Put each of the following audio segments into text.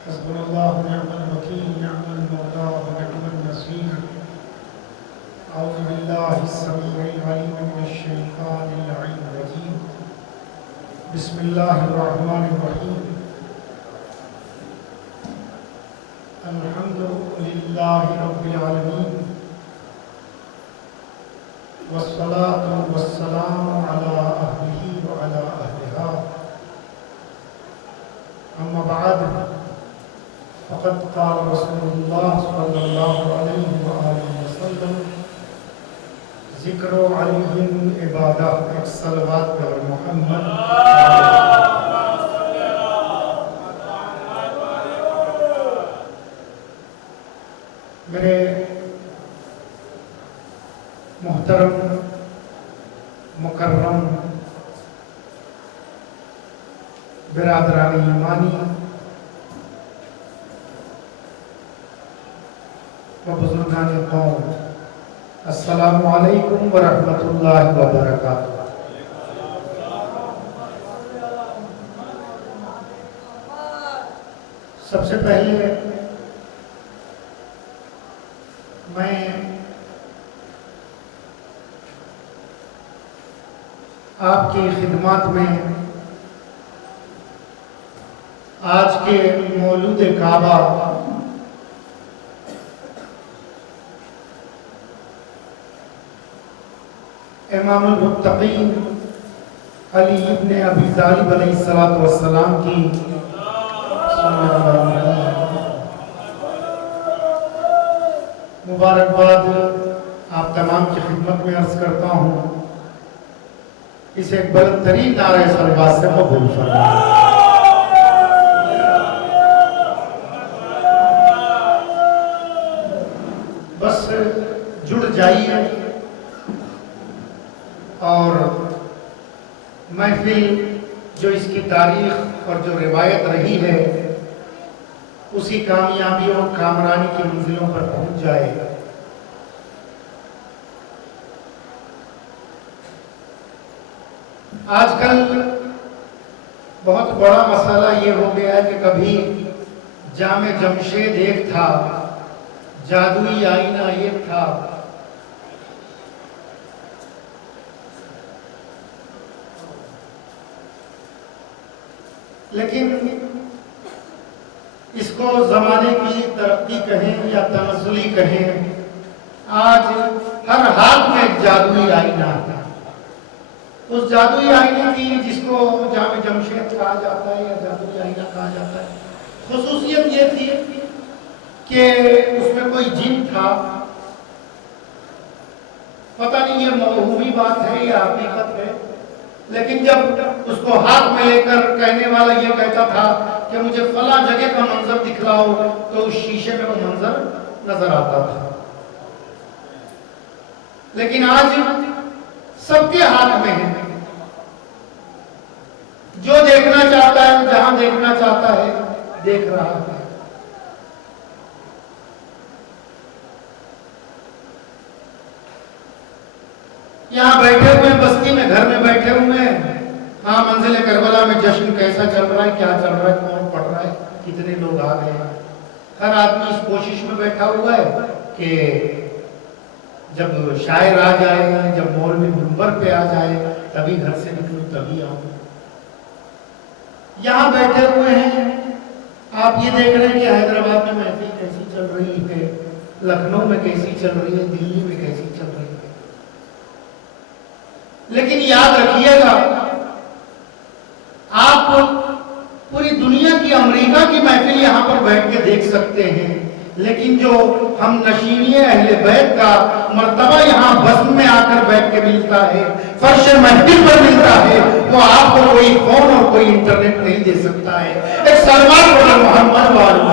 حسبنا الله ونعم الوكيل نعم المولى ونعم النصير. أعوذ بالله السميع العليم من الشيطان اللعين الرجيم. بسم الله الرحمن الرحيم. الحمد لله رب العالمين والصلاة والسلام على أهله وعلى أهلها. أما بعد فقد قال رسول الله صلى الله عليه وآله وسلم ذکر علیہم عبادہ. ایک صلوات پر محمد. میرے محترم مکرم برادران ایمانی و بزرگان قوم، السلام علیکم ورحمۃ اللہ وبرکاتہ. سب سے پہلے میں آپ کی خدمات میں آج کے مولود کعبہ امام المتقین علی ابن ابی طالب علیہ السلام کی مبارکباد آپ تمام کی خدمت میں عرض کرتا ہوں. اسے ایک بلند ترین نعرہ صلوات سے قبول فرمائیں. بس جڑ جائیے اور محفل جو اس کی تاریخ اور جو روایت رہی ہے اسی کامیابی اور کامرانی کی منزلوں پر پہنچ جائے. آج کل بہت بڑا مسئلہ یہ ہو گیا ہے کہ کبھی جامع جمشید ایک تھا، جادوئی آئینہ ایک تھا، لیکن اس کو زمانے کی ترقی کہیں یا تنزلی کہیں، آج ہر ہاتھ میں ایک جادوئی آئینہ ہے. اس جادوئی آئینہ کی جس کو جامع جمشید کہا جاتا ہے یا جادوئی آئینہ کہا جاتا ہے، خصوصیت یہ تھی کہ اس میں کوئی جن تھا. پتہ نہیں یہ موہومی بات ہے یا حقیقت ہے، لیکن جب اس کو ہاتھ میں لے کر کہنے والا یہ کہتا تھا کہ مجھے فلاں جگہ کا منظر دکھلاؤ تو اس شیشے میں وہ منظر نظر آتا تھا. لیکن آج سب کے ہاتھ میں ہے، جو دیکھنا چاہتا ہے جہاں دیکھنا چاہتا ہے دیکھ رہا ہے. یہاں بیٹھے ہوئے بستی میں گھر میں بیٹھے ہوئے ہیں، ہاں منزل کربلا میں جشن کیسا چل رہا ہے، کیا چل رہا ہے، کون پڑھ رہا ہے، کتنے لوگ آ گئے ہیں. ہر آدمی اس کوشش میں بیٹھا ہوا ہے کہ جب شاعر آ جائے، جب مولوی منبر پہ آ جائے تبھی گھر سے نکلوں، تبھی آؤں. یہاں بیٹھے ہوئے ہیں، آپ یہ دیکھ رہے ہیں کہ حیدرآباد میں محفل کیسی چل رہی ہے، لکھنؤ میں کیسی چل رہی ہے، دلی میں کیسی چل رہی ہے. لیکن یاد رکھیے گا، آپ پوری دنیا کی امریکہ کی محفل یہاں پر بیٹھ کے دیکھ سکتے ہیں، لیکن جو ہم نشینی اہل بیت کا مرتبہ یہاں بزم میں آ کر بیٹھ کے ملتا ہے، فرش محفل پر ملتا ہے، وہ آپ کو کوئی فون اور کوئی انٹرنیٹ نہیں دے سکتا ہے. ایک سلمان بولے محمد والو.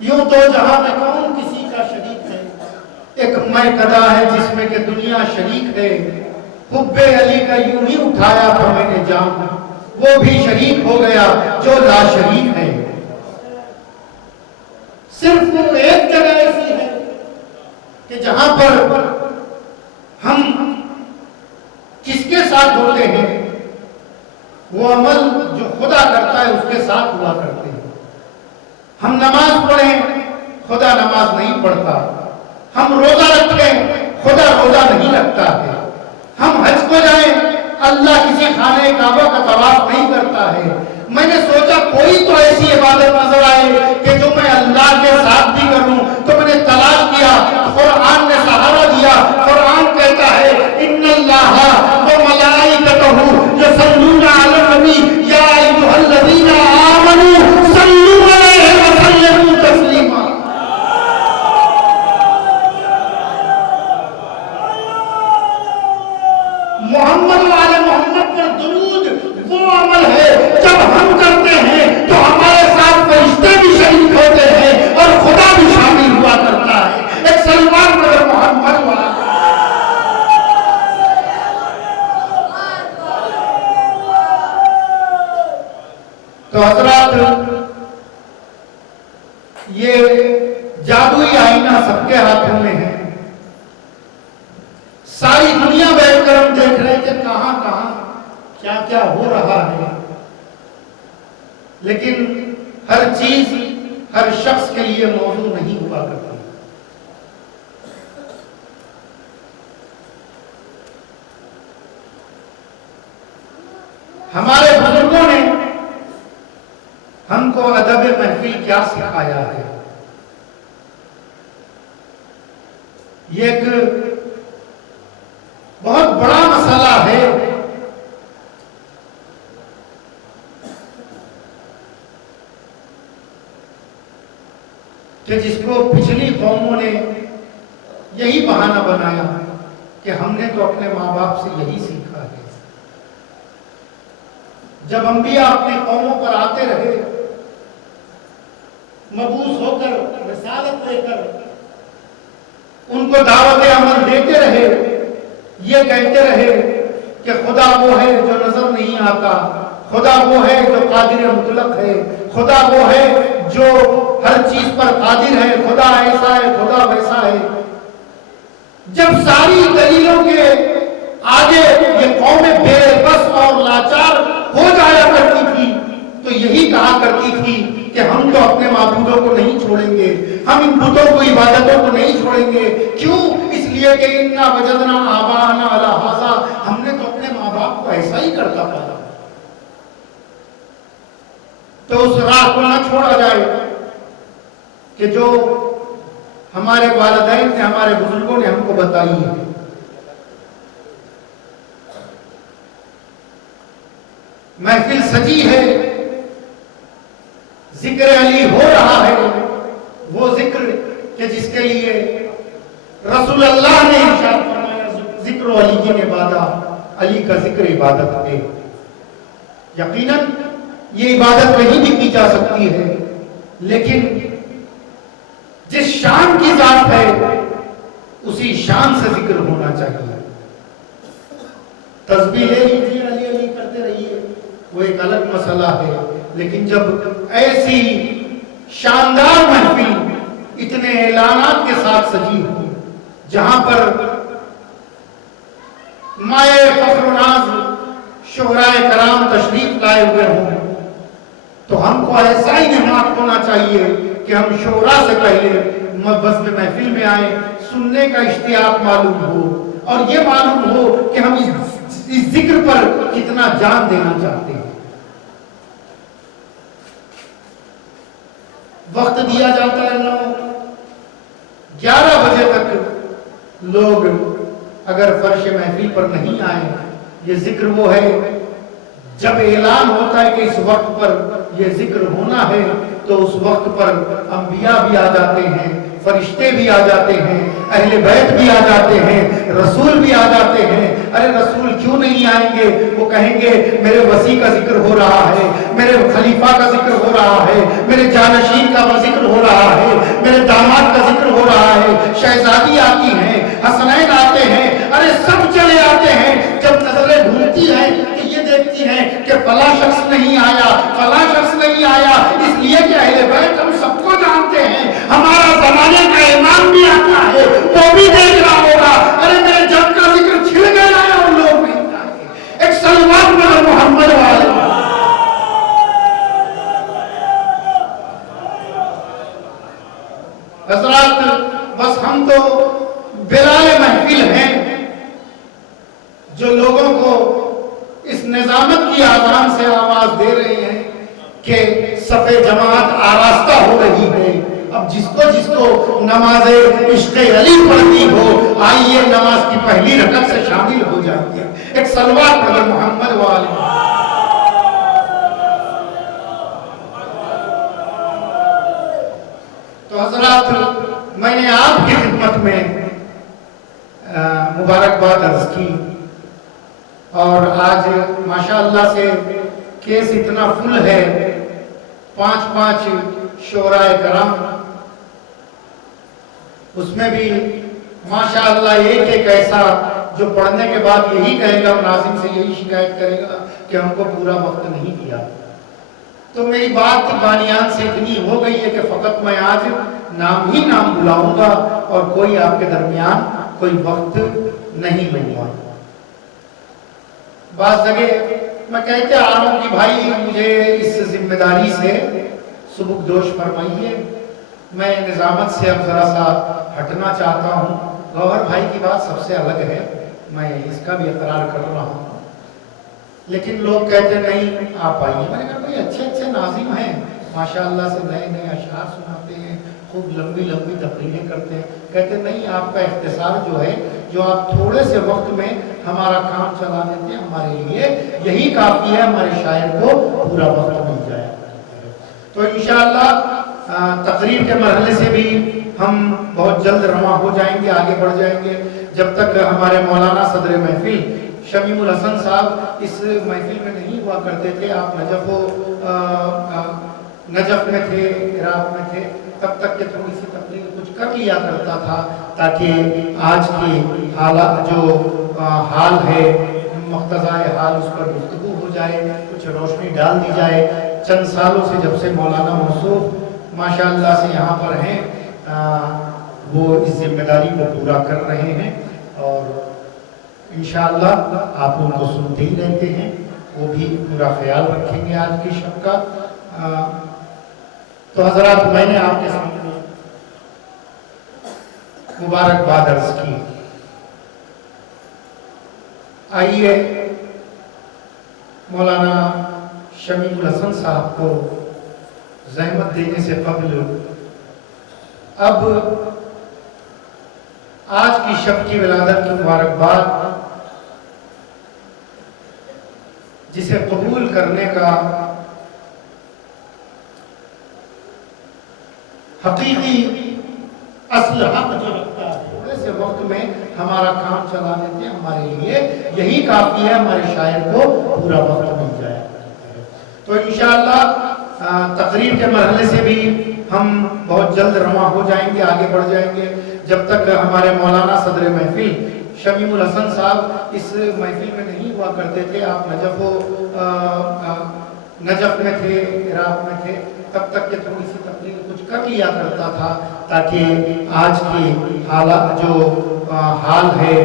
یوں تو جہاں میں کون کسی کا شریک ہے، ایک میں قدا ہے جس میں کہ دنیا شریک ہے. حب علی کا یوں ہی اٹھایا تو میں نے جان، وہ بھی شریک ہو گیا جو لا شریک ہے. صرف ایک جگہ ایسی ہے کہ جہاں پر ہم کس کے ساتھ ہوتے ہیں وہ عمل جو خدا کرتا ہے اس کے ساتھ ہوا کرتے ہیں. ہم نماز پڑھیں خدا نماز نہیں پڑھتا. ہم روزہ رکھیں خدا روزہ نہیں رکھتا ہے. ہم حج کو جائیں اللہ کسی خانہ کعبہ کا طواف نہیں کرتا ہے. میں نے سوچا کوئی تو ایسی عبادت نظر آئے کہ جو میں اللہ کے ساتھ بھی کروں, تو میں نے تلاش کیا. قرآن نے سہارا دیا. قرآن کہتا ہے ان اللہ وملائکتہ یصلون علی النبی یا ایھا الذین آمنوا صلوا علیہ وسلموا تسلیما. محمد والے محمد پر درود وہ عمل ہے جب ہم کرتے ہیں تو ہمارے ساتھ فرشتے بھی شریک ہوتے ہیں اور خدا بھی شامل ہوا کرتا ہے. ایک سلمان پر محمد والا تو حضرات یہ جادوئی آئینہ سب کے ہاتھوں میں ہے. ساری دنیا بیٹھ کر ہم دیکھ رہے ہیں کہ کہاں کہاں کیا کیا ہو رہا ہے, لیکن ہر چیز ہر شخص کے لیے موضوع نہیں ہوا کرتی. ہمارے بزرگوں نے ہم کو ادب محفل کیا سکھایا ہے. یہ ایک بہت بڑا مسئلہ ہے. کہ جس کو پچھلی قوموں نے یہی بہانہ بنایا کہ ہم نے تو اپنے ماں باپ سے یہی سیکھا ہے. جب انبیاء اپنے قوموں پر آتے رہے, مبعوث ہو کر رسالت لے کر ان کو دعوت عمل دیتے رہے, یہ کہتے رہے کہ خدا وہ ہے جو نظر نہیں آتا, خدا وہ ہے جو قادر مطلق ہے, خدا وہ ہے جو ہر چیز پر قادر ہے, خدا ایسا ہے, خدا ویسا ہے. جب ساری دلیلوں کے آگے یہ قومیں بے بس اور لاچار ہو جایا کرتی تھی تو یہی کہا کرتی تھی کہ ہم تو اپنے معبودوں کو نہیں چھوڑیں گے, ہم ان بتوں کو عبادتوں کو نہیں چھوڑیں گے. کیوں؟ اس لیے کہ انا وجدنا آباءنا علی ھذا, ہم نے تو اپنے ماں باپ کو ایسا ہی کرتا پایا. تو اس راہ کو نہ چھوڑا جائے کہ جو ہمارے والدین نے, ہمارے بزرگوں نے ہم کو بتائی ہے. محفل سجی ہے, ذکر علی ہو رہا ہے, وہ ذکر کہ جس کے لیے رسول اللہ نے ارشاد فرمایا ذکر علی کی عبادت, علی کا ذکر عبادت ہے. یقیناً یہ عبادت نہیں بھی کی جا سکتی ہے, لیکن جس شان کی ذات ہے اسی شان سے ذکر ہونا چاہیے. تسبیح لے لیجیے, علی علی کرتے رہیے, وہ ایک الگ مسئلہ ہے. لیکن جب ایسی شاندار محفل اتنے اعلانات کے ساتھ سجی ہو, جہاں پر مائے فخر و ناز شہرائے کرام تشریف لائے ہوئے ہوں, تو ہم کو ایسا ہی نماز ہونا چاہیے کہ ہم شعراء سے پہلے بزم محفل میں آئیں, سننے کا اشتیاق معلوم ہو اور یہ معلوم ہو کہ ہم اس ذکر پر کتنا جان دینا چاہتے ہیں. وقت دیا جاتا ہے 11 بجے تک لوگ اگر فرش محفل پر نہیں آئے, یہ ذکر وہ ہے جب اعلان ہوتا ہے کہ اس وقت پر یہ ذکر ہونا ہے تو اس وقت پر انبیاء بھی آ جاتے ہیں, فرشتے بھی آ جاتے ہیں, اہل بیت بھی آ جاتے ہیں, رسول بھی آ جاتے ہیں. ارے رسول کیوں نہیں آئیں گے؟ وہ کہیں گے میرے وسیع کا ذکر ہو رہا ہے, میرے خلیفہ کا ذکر ہو رہا ہے, میرے جانشین کا ذکر ہو رہا ہے, میرے داماد کا ذکر ہو رہا ہے, شہزادی آتی ہیں, حسنین آتے ہیں, ارے سب چلے آتے ہیں. جب نظریں ڈھونڈتی ہیں تو یہ دیکھتی ہیں کہ فلاں شخص نہیں آیا, فلاں شخص نہیں آیا, اس لیے کہ اہل بیت ہم سب کو جانتے ہیں. ہمارا زمانے کا امام بھی آتا ہے, وہ بھی دیکھ رہا ہوگا ارے میرے جب کا ذکر چھڑ گیا ہے اور لوگ نہیں آئے. کی آزان سے آواز دے رہے ہیں کہ صف جماعت آراستہ ہو رہی ہے. اب جس کو نماز عشق علی پڑھنی ہو آئیے نماز کی پہلی رکعت سے شامل ہو جائیے. ایک صلوات پڑھیں محمد والے. تو حضرات میں نے آپ کی خدمت میں مبارکباد عرض کی اور آج ماشاءاللہ سے کیس اتنا فل ہے. 5 شعراء کرام اس میں بھی ماشاءاللہ ایک ایسا جو پڑھنے کے بعد یہی کہے گا ناظم سے یہی شکایت کرے گا کہ ہم کو پورا وقت نہیں دیا. تو میری بات بانیان سے اتنی ہو گئی ہے کہ فقط میں آج نام ہی نام بلاؤں گا اور کوئی آپ کے درمیان کوئی وقت نہیں لوں گا. بعض جگہ میں کہتے آ رہا ہوں کہ بھائی مجھے اس ذمہ داری سے سبکدوش فرمائیے. میں نظامت سے اب ذرا سا ہٹنا چاہتا ہوں. گوہر بھائی کی بات سب سے الگ ہے, میں اس کا بھی اقرار کر رہا ہوں, لیکن لوگ کہتے نہیں آپ آئیے. میں نے کہا بھائی اچھے ناظم ہیں ماشاءاللہ سے, نئے اشعار سناتے ہیں, خوب لمبی تقریریں کرتے ہیں. کہتے نہیں آپ کا اختصار جو ہے, جو آپ تھوڑے سے وقت میں ہمارا کام چلا دیتے ہیں, ہمارے لیے یہی کافی ہے, ہمارے شاعر کو پورا وقت مل جائے. تو انشاءاللہ تقریر کے مرحلے سے بھی ہم بہت جلد رواں ہو جائیں گے, آگے بڑھ جائیں گے. جب تک ہمارے مولانا صدر محفل شمیم الحسن صاحب اس محفل میں نہیں ہوا کرتے تھے, آپ نجف میں تھے, عراق میں تھے, تب تک کہ تھوڑی سی تقریر کچھ کر لیا کرتا تھا تاکہ آج کی حالات جو حال ہے مقتضائے حال اس پر گفتگو ہو جائے, کچھ روشنی ڈال دی جائے. چند سالوں سے جب سے مولانا موصوف ماشاءاللہ سے یہاں پر ہیں, وہ اس ذمہ داری کو پورا کر رہے ہیں اور انشاءاللہ آپ ان کو سنتے ہی رہتے ہیں. وہ بھی پورا خیال رکھیں گے آج کی شب کا. تو حضرات میں نے آپ کے سامنے مبارکباد عرض کی. آئیے مولانا شمیم الحسن صاحب کو زحمت دینے سے قبل اب آج کی شب کی ولادت کی مبارکباد جسے قبول کرنے کا حقیقی اصل حق جو رکھتا ہے, تھوڑے سے وقت میں ہمارا کام چلا دیتے ہیں, ہمارے لیے یہی کافی ہے, ہمارے شاعر کو پورا وقت مل جائے. تو انشاءاللہ تقریر کے مرحلے سے بھی ہم بہت جلد رواں ہو جائیں گے, آگے بڑھ جائیں گے. جب تک ہمارے مولانا صدر محفل شمیم الحسن صاحب اس محفل میں نہیں ہوا کرتے تھے, آپ نجف میں تھے, عراق میں تھے, تب تک کہ تھوڑی سی تقریر کچھ کر لیا کرتا تھا تاکہ آج کی حالات جو حال ہے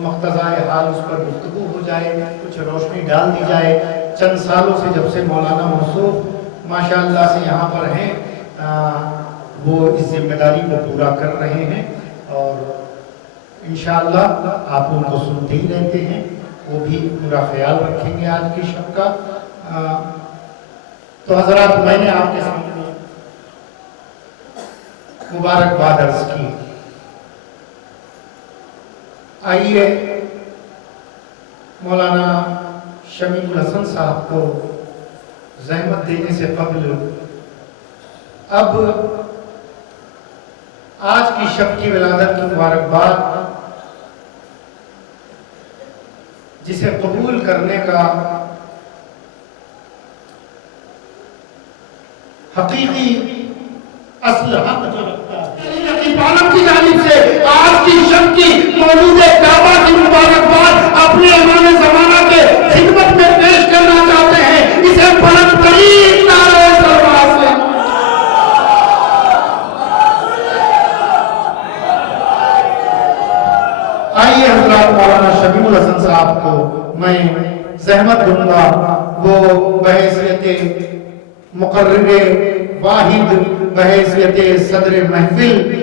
مقتضائے حال اس پر گفتگو ہو جائے, کچھ روشنی ڈال دی جائے. چند سالوں سے جب سے مولانا موصوف ماشاءاللہ سے یہاں پر ہیں, وہ اس ذمہ داری کو پورا کر رہے ہیں اور انشاءاللہ آپ ان کو سنتے ہی رہتے ہیں. وہ بھی پورا خیال رکھیں گے آج کی شب کا. تو حضرات میں نے آپ کے سامنے مبارکباد عرض کی. آئیے مولانا شمیم الحسن صاحب کو زحمت دینے سے قبل اب آج کی شب کی ولادت کی مبارکباد جسے قبول کرنے کا حقیقی اصل حق جو رکھتا ہے عالم کی جانب سے آج کی شب کی مولود کعبہ کی مبارکباد اپنے امام زمانہ کے خدمت میں پیش کرنا چاہتے ہیں. اسے بلند ترین نعرے سلوات سے آئیے حضرات مولانا شمیم الحسن صاحب کو میں زحمت دوں گا. وہ بحیثیت مقرر واحد, بحیثیت صدر محفل